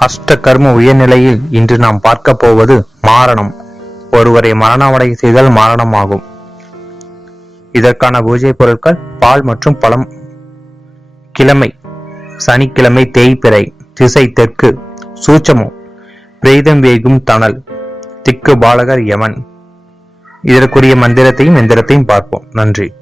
அஷ்ட கர்ம உயர்நிலையில் இன்று நாம் பார்க்க போவது மாரணம். ஒருவரை மரணமடை செய்தால் மாரணமாகும். இதற்கான பூஜை பொருட்கள் பால் மற்றும் பழம். கிழமை சனிக்கிழமை தேய்பிறை திசை தெற்கு சூச்சமம் பிரீதம் வேகும் தணல் திக்கு பாலகர் யமன். இதற்குரிய மந்திரத்தையும் எந்திரத்தையும் பார்ப்போம். நன்றி.